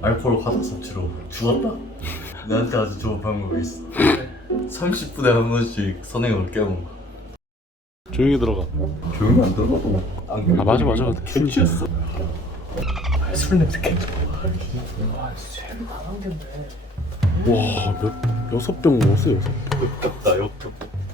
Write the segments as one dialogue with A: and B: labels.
A: 알코올 과다 섭취로 죽었다. 나한테 아주 좋은 방법이 있어. 30분에 한 번씩 선행을 깨우는 거.
B: 조용히 들어가.
A: 조용히 안 들어가도 안.
B: 아 맞아.
A: 캔치였어. 술 냄새 캔치.
B: 와, 6병 먹었어, 6병.
A: 역겹다 역겹.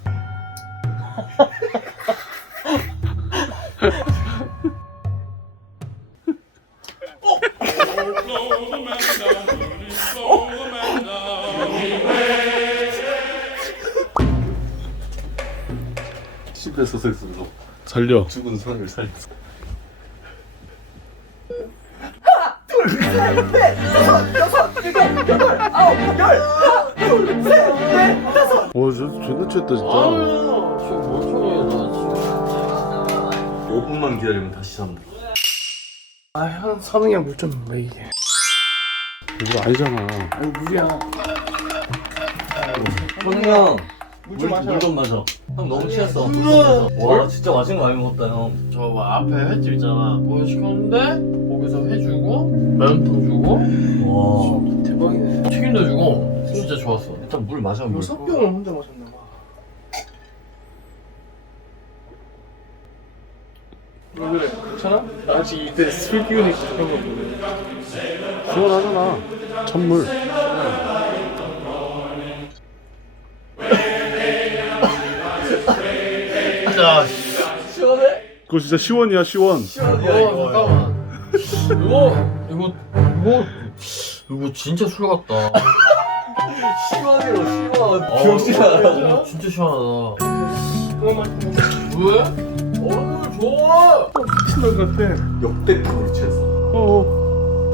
A: 집에서 스스로
B: 살려.
A: 죽은 손을 살렸어.
B: 와, 존나 취했다, 진짜.
C: 지금 멍청해 나 지금.
A: 5분만 기다리면 다시 산다.
C: 형 선웅이 형 물 좀 먹이게.
B: 이거 아니잖아.
C: 아니 물이야.
A: 선우 형.
C: 좀 마셔.
A: 물 좀 마셔. 형 너무 취했어. 물 좀 마셔. 와 진짜 맛있는 거 많이 먹었다 형.
C: 저 앞에 횟집 있잖아. 뭐 시켰는데 거기서 회 주고 매운탕 주고
A: 와.
C: 대박이네. 튀김도 주고 진짜 좋았어.
A: 일단 물 마셔 물.
C: 6병을 혼자 마셨나 봐. 왜 그래? 괜찮아? 나 아직 이때 술 기운이 그런 거 모르네.
B: 시원하잖아. 찬물.
C: 자, 시원해?
B: 그거 진짜 시원이야, 시원.
C: 잠깐만. 이거 진짜 술 같다.
A: 시원해요 시원. 병신아.
C: 진짜 시원하다. 왜? 좋아.
B: 미친놈 같아.
A: 역대급으로 취했어.
B: 어.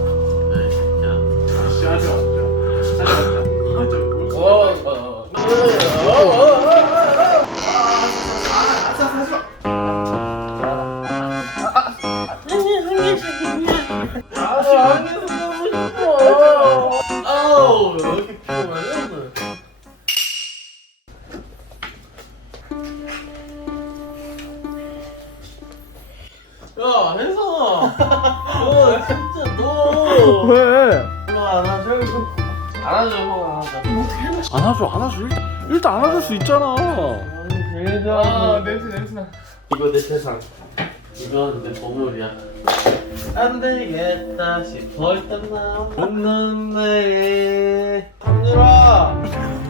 C: 아우 왜 이렇게 피곤해? 야 혜성아 너 진짜 너
B: 왜?
C: 이거 안아줘 안아줘 안아줘
B: 안아줘. 일단 안아줄 수 있잖아.
C: 아 냄새나 이거 내 세상 이건 내 보물이야 안 되겠다 싶어 일단 나 웃는 내 담유라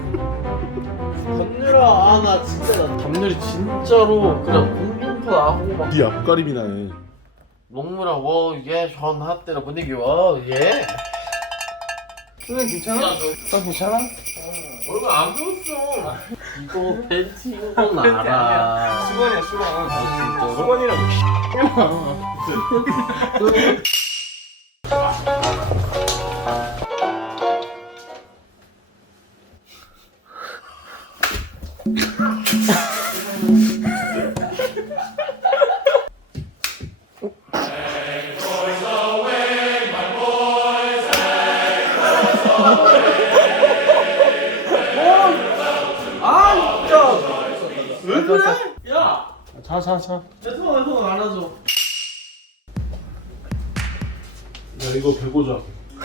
C: 아 나 진짜 나 담유리 진짜로 그냥 공중파 나고 막
B: 네 앞가림이 나네.
C: 먹느라 와얘 전화때라 분위기 와얘 수면 괜찮아? 너 괜찮아? 얼굴 안 좋았어 이거 벤티 이건 알아
A: 수건이야 수건. 수건이라고.
C: 왜 그래? 야!
B: 자.
C: 손 안아줘
B: 야, 이거 배고자.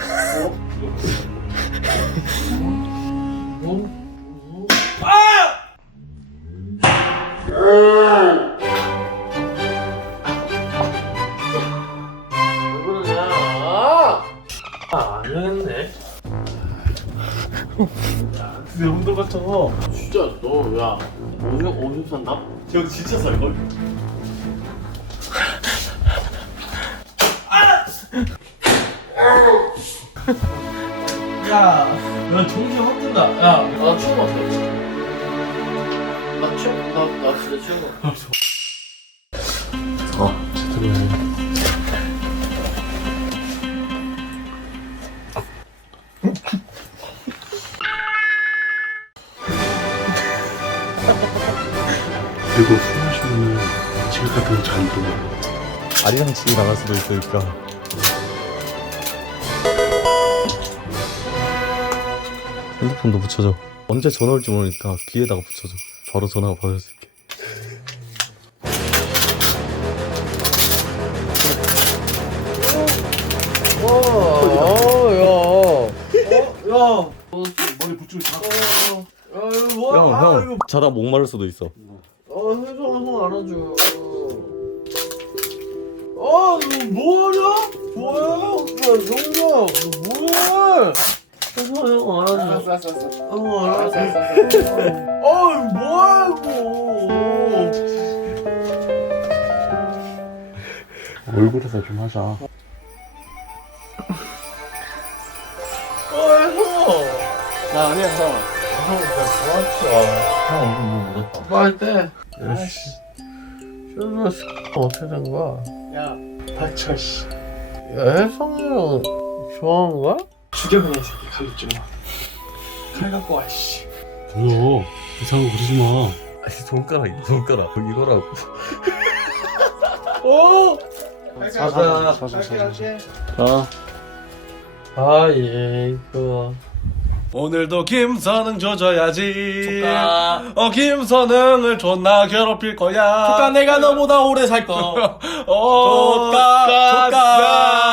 C: 왜 그러냐 안 되겠네
B: 내 몸도 같잖아.
C: 진짜 너야 오줌 산다?
A: 저 진짜 살걸?
C: 야 정신 확 든다 야나 처음 왔어 나 진짜 처음 왔어
B: 제대로 해. 그리고 술 마시면은 집에 같은 거잘 들어.
A: 아리랑치기 나갈 수도 있으니까. 핸드폰도 붙여줘. 언제 전화 올지 모르니까 귀에다가 붙여줘. 바로 전화가 받을 수 있게.
C: 야
B: 이쪽 다.
C: 아유 뭐야? 아, 이거
A: 자다 목마를 수도 있어.
C: 혜성아 손 안아줘. 너 뭐하냐? 뭐야? 정규야, 너 뭐해? 혜성아 형 안아줘.
D: 알았어.
C: 형 안아줘. 뭐야 이거?
B: 얼굴에서 좀 하자.
C: 혜성아.
D: 나 아니야, 혜성아.
C: 형, 나 좋았어. 형 얼굴 뭐 묻었다. 빨리 떼.
D: 아이씨.
C: 혜성아 어떻게 된 거야?
D: 야, 닥쳐, 씨.
C: 야, 혜성이 형 좋아하는 거야?
D: 죽여, 그냥 이 새끼. 칼 좀. 칼 갖고 와, 씨.
B: 뭐야? 이상한 거 그러지 마.
A: 아니 손가락 이거라고.
C: 가자.
D: 갈게.
C: 예, 좋아.
B: 오늘도 김선웅 조져야지.
C: 조카.
B: 김선웅을 존나 괴롭힐 거야.
C: 조카, 내가 너보다 오래 살 거.
B: 조카.